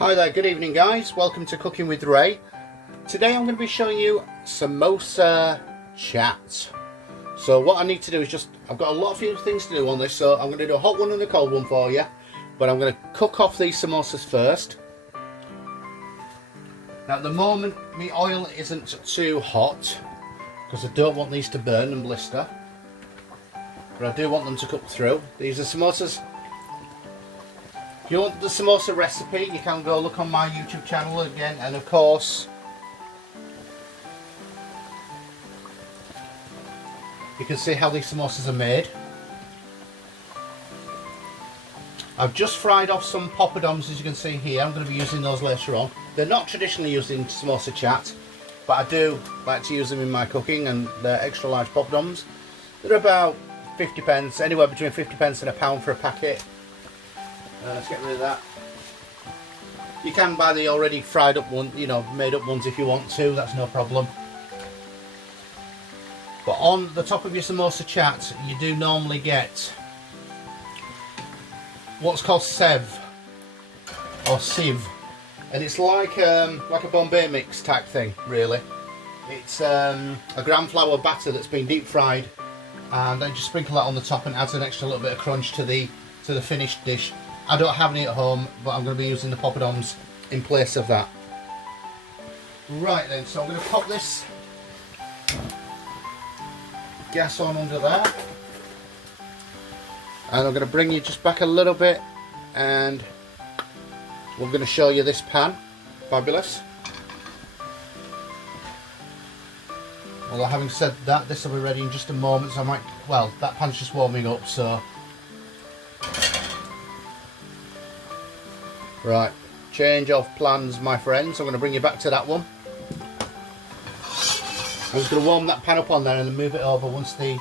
Hi there, good evening guys, welcome to Cooking with Ray. Today I'm going to be showing you Samosa Chaat. So what I need to do is I've got a few things to do on this, so I'm going to do a hot one and a cold one for you. But I'm going to cook off these samosas first. Now at the moment my oil isn't too hot, because I don't want these to burn and blister. But I do want them to cook through. These are samosas. If you want the samosa recipe, you can go look on my YouTube channel again, and of course you can see how these samosas are made. I've just fried off some Popadoms, as you can see here. I'm going to be using those later on. They're not traditionally used in Samosa Chaat, but I do like to use them in my cooking, and they're extra large Popadoms. They're about 50 pence, anywhere between 50 pence and a pound for a packet. Let's get rid of that. You can buy the already fried up one, made up ones if you want to, that's no problem. But on the top of your Samosa Chaat, you do normally get what's called sev, or sieve, and it's like a Bombay mix type thing, really. It's a gram flour batter that's been deep fried, and then just sprinkle that on the top and adds an extra little bit of crunch to the finished dish. I don't have any at home, but I'm going to be using the Popadoms in place of that. Right then, so I'm going to pop this gas on under there, and I'm going to bring you just back a little bit, and we're going to show you this pan. Fabulous. Although having said that, this will be ready in just a moment, so that pan's just warming up, so right, change of plans, my friends. I'm going to bring you back to that one. I'm just going to warm that pan up on there and then move it over once the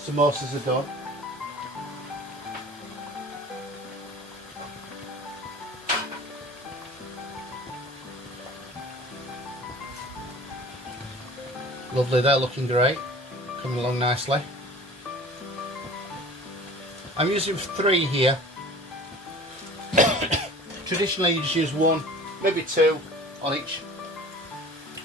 samosas are done. Lovely, they're looking great, coming along nicely. I'm using 3 here. Traditionally you just use 1, maybe 2 on each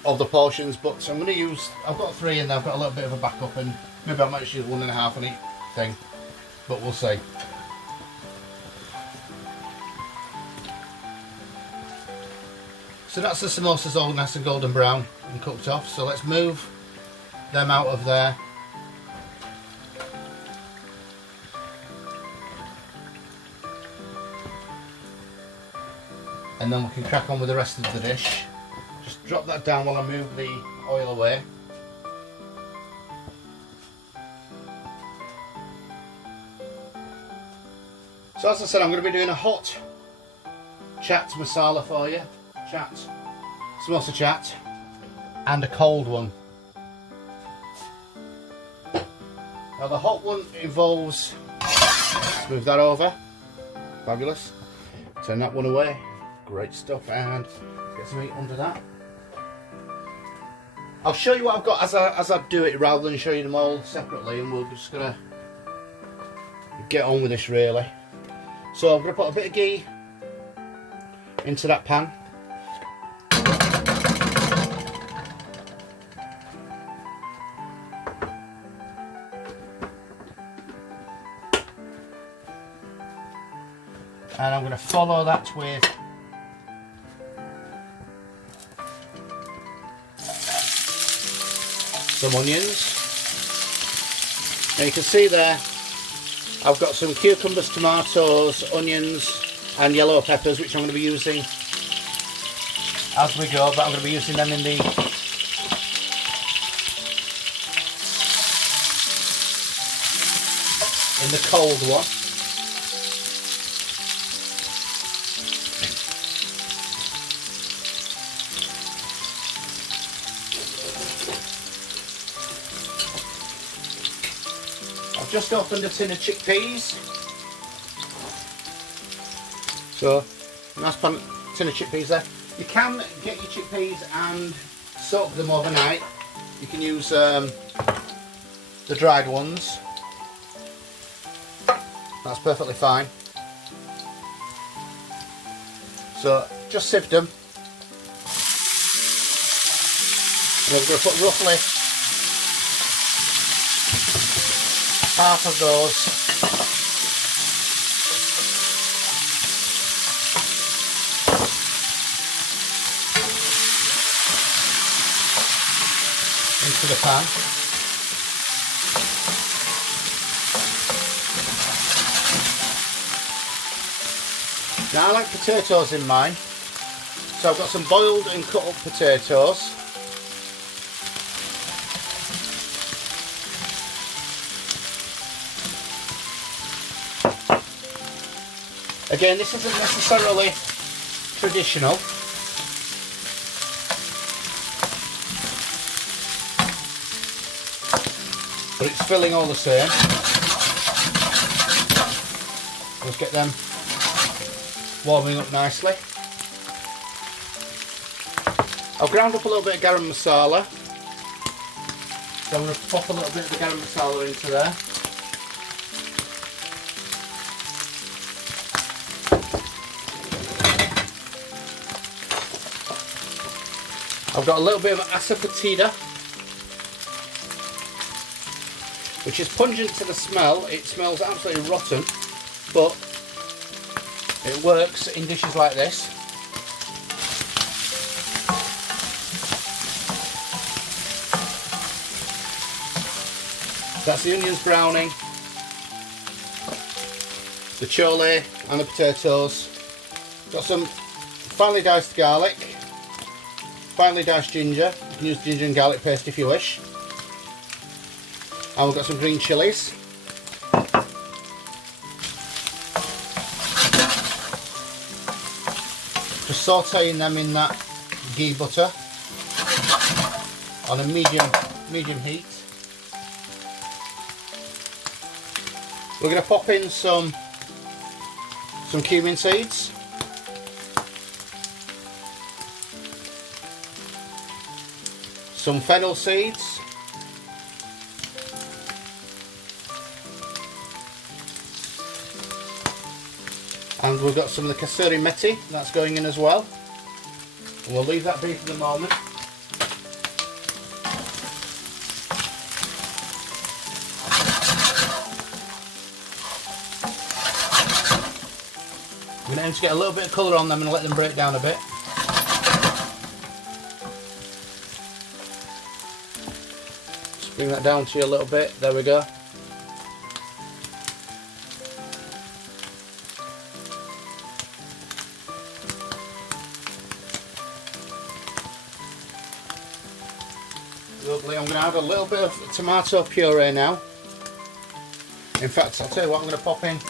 of the portions, but I'm going to use, I've got 3 in there, I've got a little bit of a backup, and maybe I might just use 1.5 on each thing, but we'll see. So that's the samosas all nice and golden brown and cooked off, so let's move them out of there. And then we can crack on with the rest of the dish. Just drop that down while I move the oil away. So as I said, I'm going to be doing a hot chaat masala for you. Samosa Chaat, and a cold one. Now the hot one involves, let's move that over. Fabulous. Turn that one away. Great stuff, and get some meat under that. I'll show you what I've got as I do it, rather than show you them all separately, and we're just gonna get on with this really. So I'm gonna put a bit of ghee into that pan. And I'm going to follow that with some onions. Now you can see there I've got some cucumbers, tomatoes, onions and yellow peppers, which I'm going to be using as we go, but I'm going to be using them in the cold one. I've just opened a tin of chickpeas. So, nice tin of chickpeas there. You can get your chickpeas and soak them overnight. You can use the dried ones. That's perfectly fine. So just sieved them. And we're going to put roughly half of those into the pan. Now I like potatoes in mine, so I've got some boiled and cut up potatoes. Again, this isn't necessarily traditional, but it's filling all the same. Let's get them warming up nicely. I've ground up a little bit of garam masala, so I'm going to pop a little bit of the garam masala into there. I've got a little bit of asafoetida, which is pungent to the smell. It smells absolutely rotten, but it works in dishes like this. That's the onions browning, the chole and the potatoes. Got some finely diced garlic, finely diced ginger. You can use ginger and garlic paste if you wish. And we've got some green chilies. Just sauteing them in that ghee butter on a medium heat. We're going to pop in some cumin seeds, some fennel seeds, and we've got some of the kasuri methi that's going in as well, and we'll leave that be for the moment. We're going to aim to get a little bit of colour on them and let them break down a bit. Just bring that down to you a little bit, there we go. Lovely, I'm going to add a little bit of tomato puree now. In fact, I'll tell you what, I'm going to pop in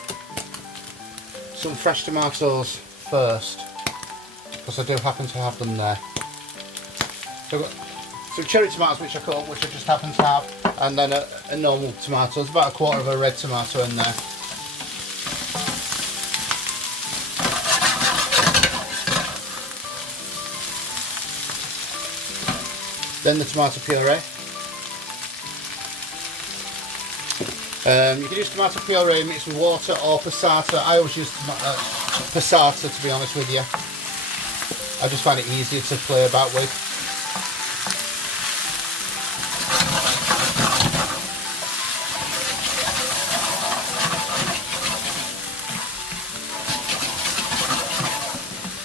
some fresh tomatoes first, because I do happen to have them there. So I've got some cherry tomatoes which I cut up, which I just happen to have, and then a normal tomato. There's about a quarter of a red tomato in there. Then the tomato puree. You can use tomato puree mixed with water or passata. I always use passata, to be honest with you. I just find it easier to play about with.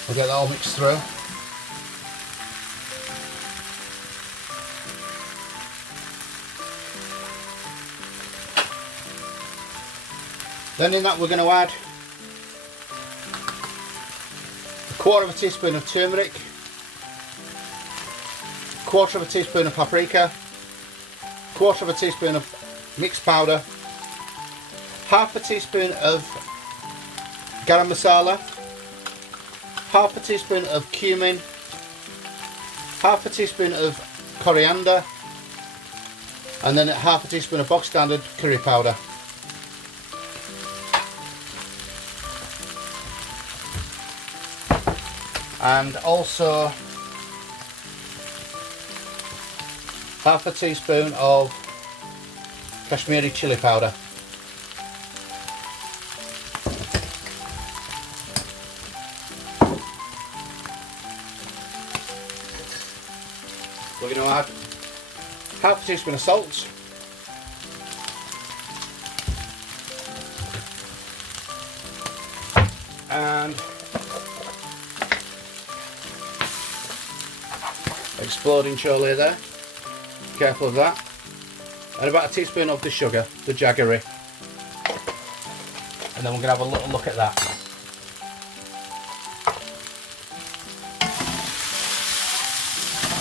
We'll get that all mixed through. Then in that we're going to add a quarter of a teaspoon of turmeric, a quarter of a teaspoon of paprika, a quarter of a teaspoon of mixed powder, half a teaspoon of garam masala, half a teaspoon of cumin, half a teaspoon of coriander, and then half a teaspoon of box standard curry powder. And also half a teaspoon of Kashmiri chili powder. half a teaspoon of salt, and exploding chole there, careful of that, and about a teaspoon of the sugar, the jaggery, and then we're going to have a little look at that.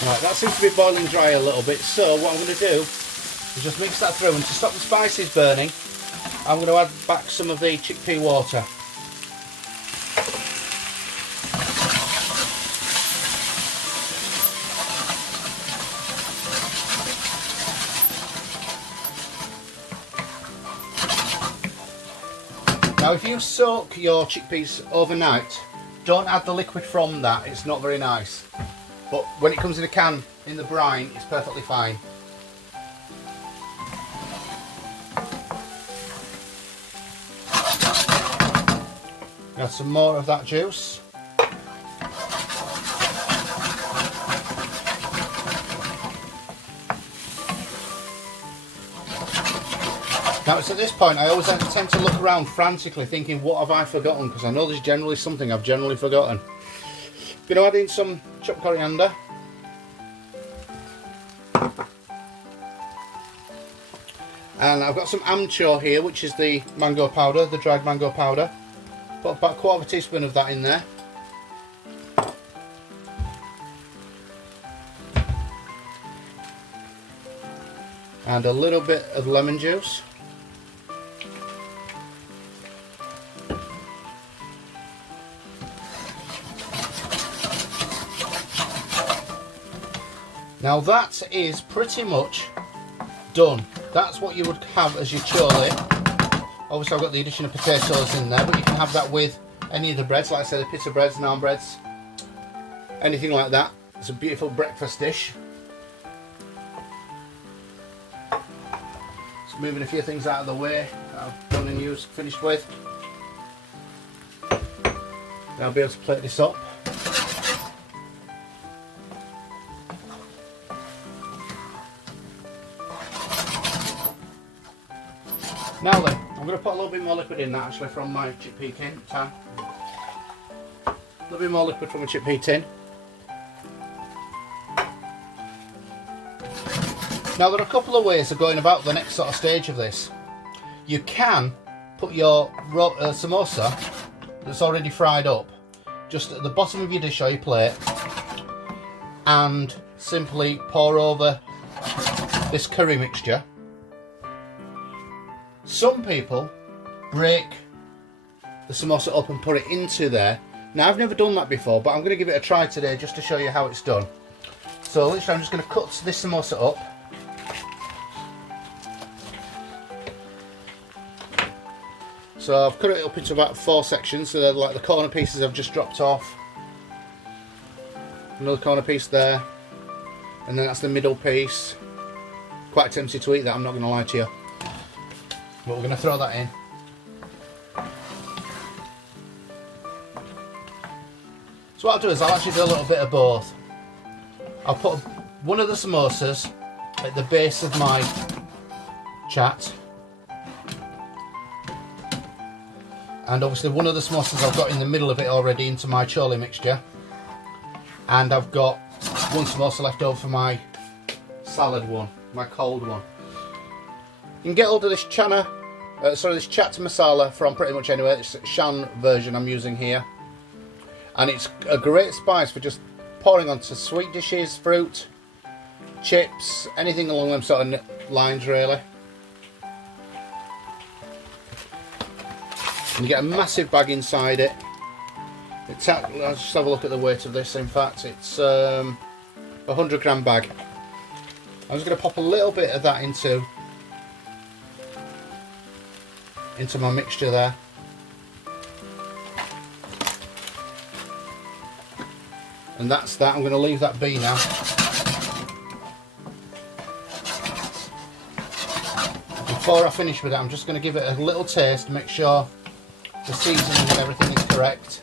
Right, that seems to be boiling dry a little bit, so what I'm going to do is just mix that through, and to stop the spices burning I'm going to add back some of the chickpea water. Now if you soak your chickpeas overnight, don't add the liquid from that, it's not very nice. But when it comes in a can in the brine, it's perfectly fine. Add some more of that juice. Now it's at this point I always tend to look around frantically thinking, what have I forgotten? Because I know there's generally something I've generally forgotten. Going to add in some chopped coriander. And I've got some amchur here, which is the mango powder, the dried mango powder. Put about a quarter of a teaspoon of that in there. And a little bit of lemon juice. Now that is pretty much done. That's what you would have as your chole. Obviously I've got the addition of potatoes in there, but you can have that with any of the breads, like I said, the pita breads, naan breads, anything like that. It's a beautiful breakfast dish. Just moving a few things out of the way that I've done and used, finished with. Now I'll be able to plate this up. Now then, I'm going to put a little bit more liquid in that actually from my chickpea tin. A little bit more liquid from a chickpea tin. Now there are a couple of ways of going about the next sort of stage of this. You can put your samosa that's already fried up just at the bottom of your dish or your plate and simply pour over this curry mixture. Some people break the samosa up and put it into there. Now I've never done that before, but I'm going to give it a try today just to show you how it's done. So literally I'm just going to cut this samosa up. So I've cut it up into about 4 sections, so they're like the corner pieces I've just dropped off. Another corner piece there, and then that's the middle piece. Quite tempted to eat that, I'm not going to lie to you. But we're going to throw that in. So what I'll do is I'll actually do a little bit of both. I'll put one of the samosas at the base of my chaat. And obviously one of the samosas I've got in the middle of it already into my chole mixture. And I've got one samosa left over for my salad one, my cold one. You can get hold of this chaat masala from pretty much anywhere. It's a Shan version I'm using here. And it's a great spice for just pouring onto sweet dishes, fruit, chips, anything along them sort of lines really. And you get a massive bag inside it. Let's just have a look at the weight of this. In fact, it's a 100 gram bag. I'm just going to pop a little bit of that into my mixture there. And that's that. I'm going to leave that be now. Before I finish with that, I'm just going to give it a little taste to make sure the seasoning and everything is correct.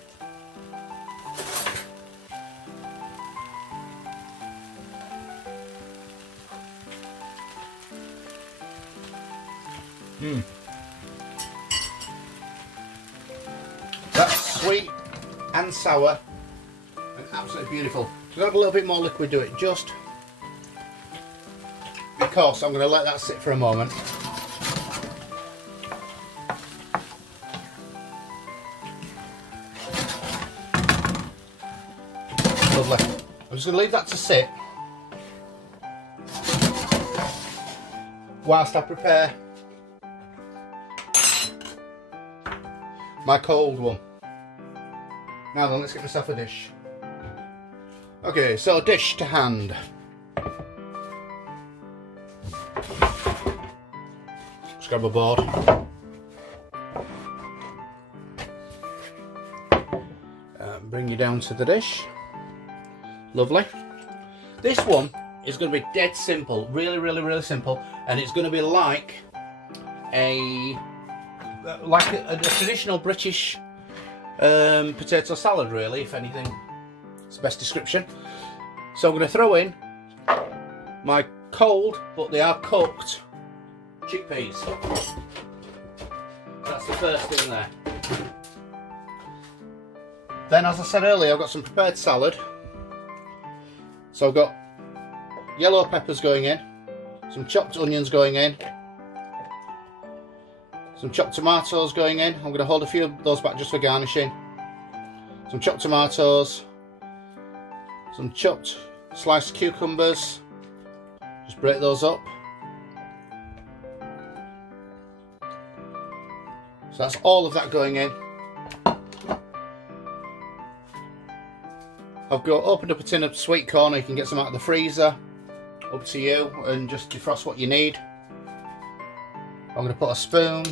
That's sweet and sour and absolutely beautiful. So I've got a little bit more liquid to it, just because I'm going to let that sit for a moment. Lovely. I'm just going to leave that to sit whilst I prepare my cold one. Now then, let's get myself a dish. Okay, so dish to hand. Just grab a board. Bring you down to the dish. Lovely. This one is going to be dead simple, really simple, and it's going to be like a traditional British potato salad, really, if anything. It's the best description. So I'm going to throw in my cold, but they are cooked, chickpeas. That's the first thing there. Then, as I said earlier, I've got some prepared salad. So I've got yellow peppers going in, some chopped onions going in, some chopped tomatoes going in. I'm going to hold a few of those back just for garnishing. Some chopped tomatoes, some chopped sliced cucumbers. Just break those up. So that's all of that going in. I've opened up a tin of sweet corn. You can get some out of the freezer, up to you, and just defrost what you need. I'm going to put a spoon,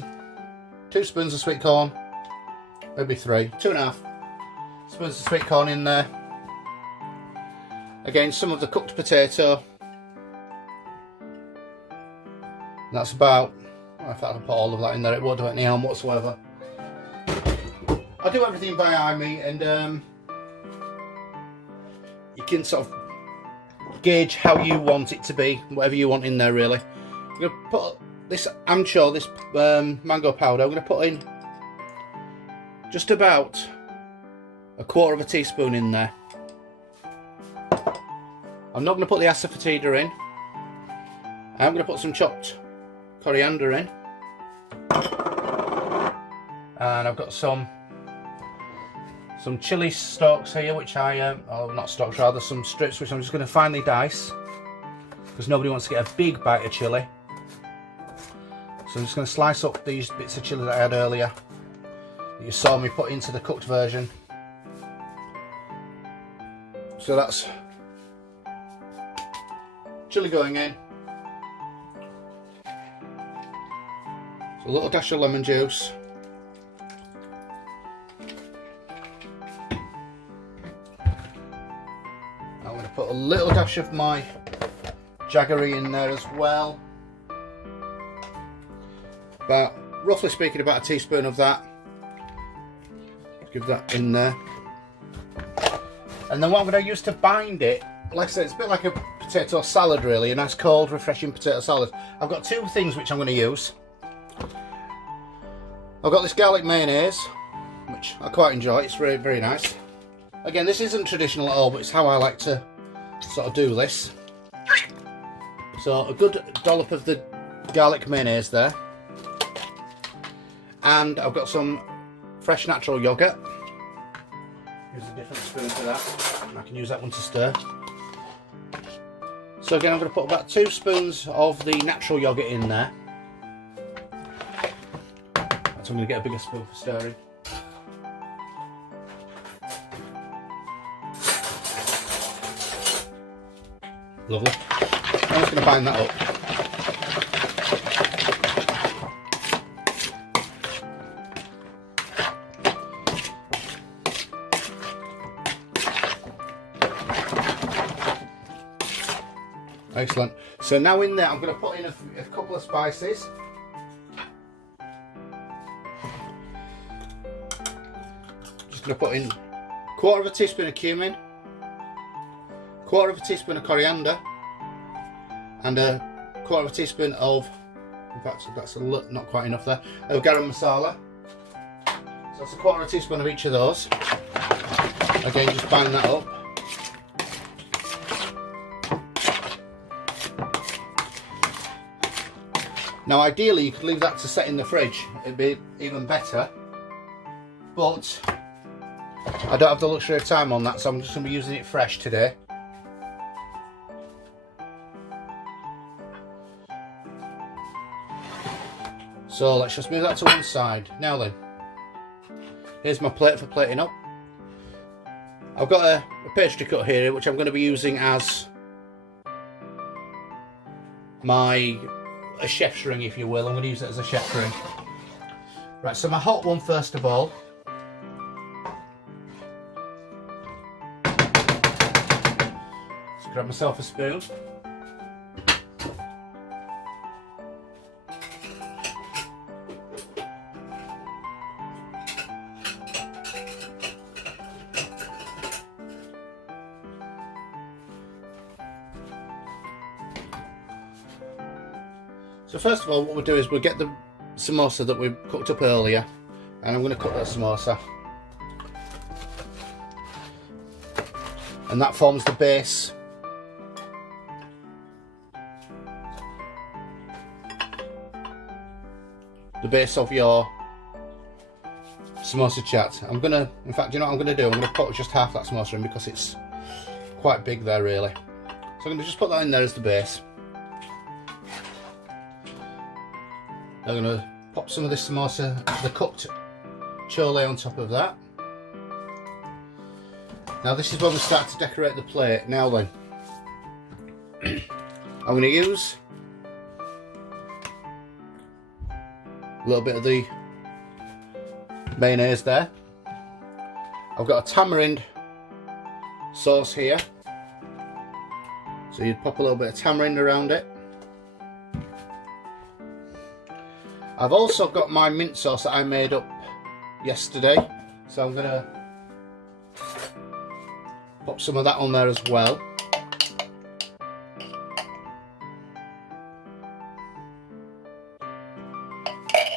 2 spoons of sweet corn, maybe 3, 2.5 spoons of sweet corn in there. Again, some of the cooked potato. That's about, if I can put all of that in there, it won't do any harm whatsoever. I do everything by eye meat, and you can sort of gauge how you want it to be, whatever you want in there, really. I'm going to put this ancho, this mango powder, I'm going to put in just about 1/4 teaspoon in there. I'm not going to put the asafoetida in. I'm going to put some chopped coriander in. And I've got some chilli stalks here, which not stalks, rather some strips, which I'm just going to finely dice, because nobody wants to get a big bite of chilli. So I'm just going to slice up these bits of chilli that I had earlier, that you saw me put into the cooked version. So that's chilli going in. So a little dash of lemon juice. I'm going to put a little dash of my jaggery in there as well. About, roughly speaking, about a teaspoon of that. Give that in there. And then what I'm going to use to bind it, like I said, it's a bit like a potato salad, really, a nice cold, refreshing potato salad. I've got 2 things which I'm going to use. I've got this garlic mayonnaise, which I quite enjoy. It's very, very nice. Again, this isn't traditional at all, but it's how I like to sort of do this. So a good dollop of the garlic mayonnaise there. And I've got some fresh natural yogurt. Use a different spoon for that. And I can use that one to stir. So again, I'm going to put about 2 spoons of the natural yogurt in there. So I'm going to get a bigger spoon for stirring. Lovely. I'm just going to bind that up. Excellent. So now in there, I'm going to put in a couple of spices. Just going to put in 1/4 teaspoon of cumin, 1/4 teaspoon of coriander, and a 1/4 teaspoon of In fact, that's not quite enough there. Garam masala. So that's a 1/4 teaspoon of each of those. Again, just bang that up. Now ideally you could leave that to set in the fridge, it'd be even better, but I don't have the luxury of time on that, so I'm just going to be using it fresh today. So let's just move that to one side. Now then, here's my plate for plating up. I've got a pastry cut here which I'm going to be using as a chef's ring, if you will. I'm going to use it as a chef's ring. Right, so my hot one first of all. Just grab myself a spoon. So first of all, what we'll do is we'll get the samosa that we cooked up earlier, and I'm going to cook that samosa, and that forms the base. The base of your Samosa Chaat. I'm going to, in fact, you know what I'm going to do? I'm going to put just half that samosa in because it's quite big there really. So I'm going to just put that in there as the base. I'm going to pop some of this samosa, the cooked chole, on top of that. Now this is when we start to decorate the plate. Now then, I'm going to use a little bit of the mayonnaise there. I've got a tamarind sauce here, so you'd pop a little bit of tamarind around it. I've also got my mint sauce that I made up yesterday, so I'm going to pop some of that on there as well.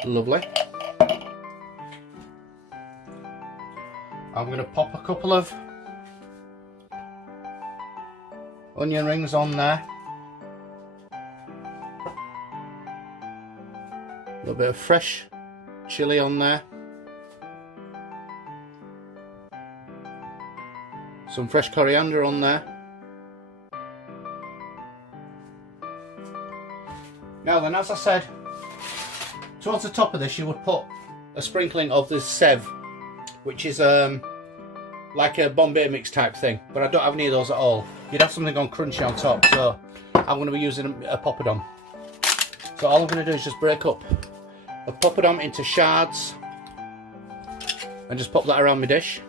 Lovely. I'm going to pop a couple of onion rings on there. A little bit of fresh chilli on there. Some fresh coriander on there. Now then, as I said, towards the top of this you would put a sprinkling of the sev, which is like a Bombay mix type thing, but I don't have any of those at all. You'd have something on crunchy on top, so I'm going to be using a poppadom. So all I'm going to do is just break up a poppadom into shards and just pop that around my dish.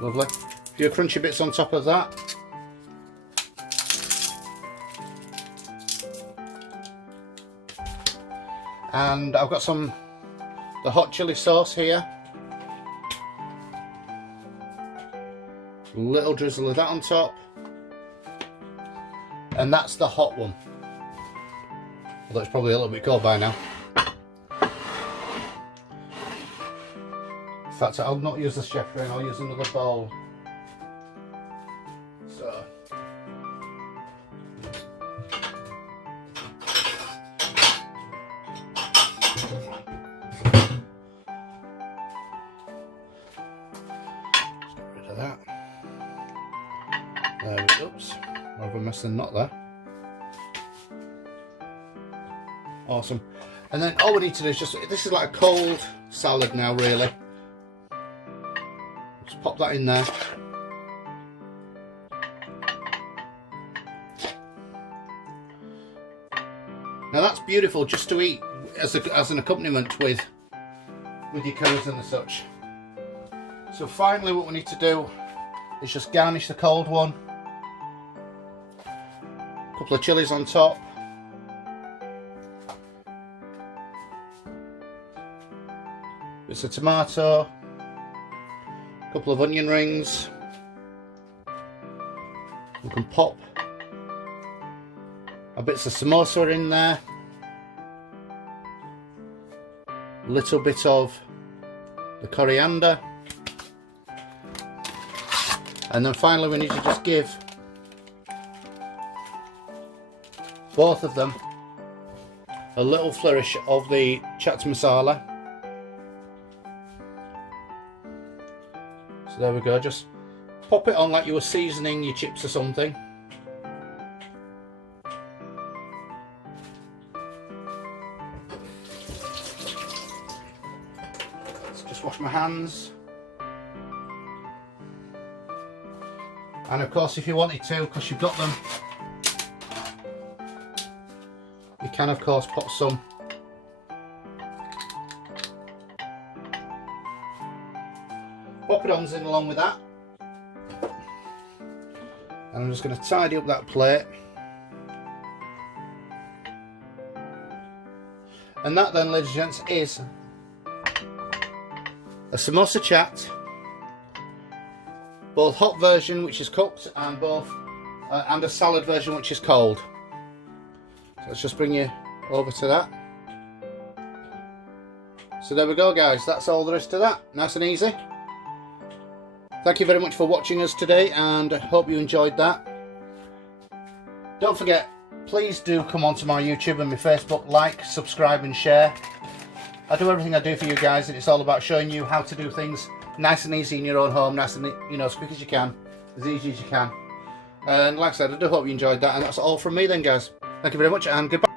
Lovely. A few crunchy bits on top of that. And I've got the hot chili sauce here. A little drizzle of that on top. And that's the hot one. Although it's probably a little bit cold by now. In fact, I'll not use the chef ring, I'll use another bowl. So. That. There we go. Oops, more of a mess than not there. Awesome. And then all we need to do is just, this is like a cold salad now really. Just pop that in there. Now that's beautiful just to eat as an accompaniment with your curries and the such. So finally what we need to do is just garnish the cold one. A couple of chilies on top. Bits of tomato, a couple of onion rings. We can pop a bits of samosa in there. A little bit of the coriander. And then finally we need to just give both of them a little flourish of the chaat masala. So there we go, just pop it on like you were seasoning your chips or something. Let's just wash my hands. And of course, if you wanted to, because you've got them, you can of course put some Popadoms in along with that. And I'm just going to tidy up that plate. And that then, ladies and gents, is a Samosa Chaat, both hot version which is cooked and and a salad version which is cold. So let's just bring you over to that. So there we go guys, that's all there is to that. Nice and easy. Thank you very much for watching us today and hope you enjoyed that. Don't forget, please do come onto my YouTube and my Facebook, like, subscribe and share. I do everything I do for you guys, and it's all about showing you how to do things nice and easy in your own home, nice and, as quick as you can, as easy as you can. And like I said, I do hope you enjoyed that, and that's all from me then guys. Thank you very much and goodbye.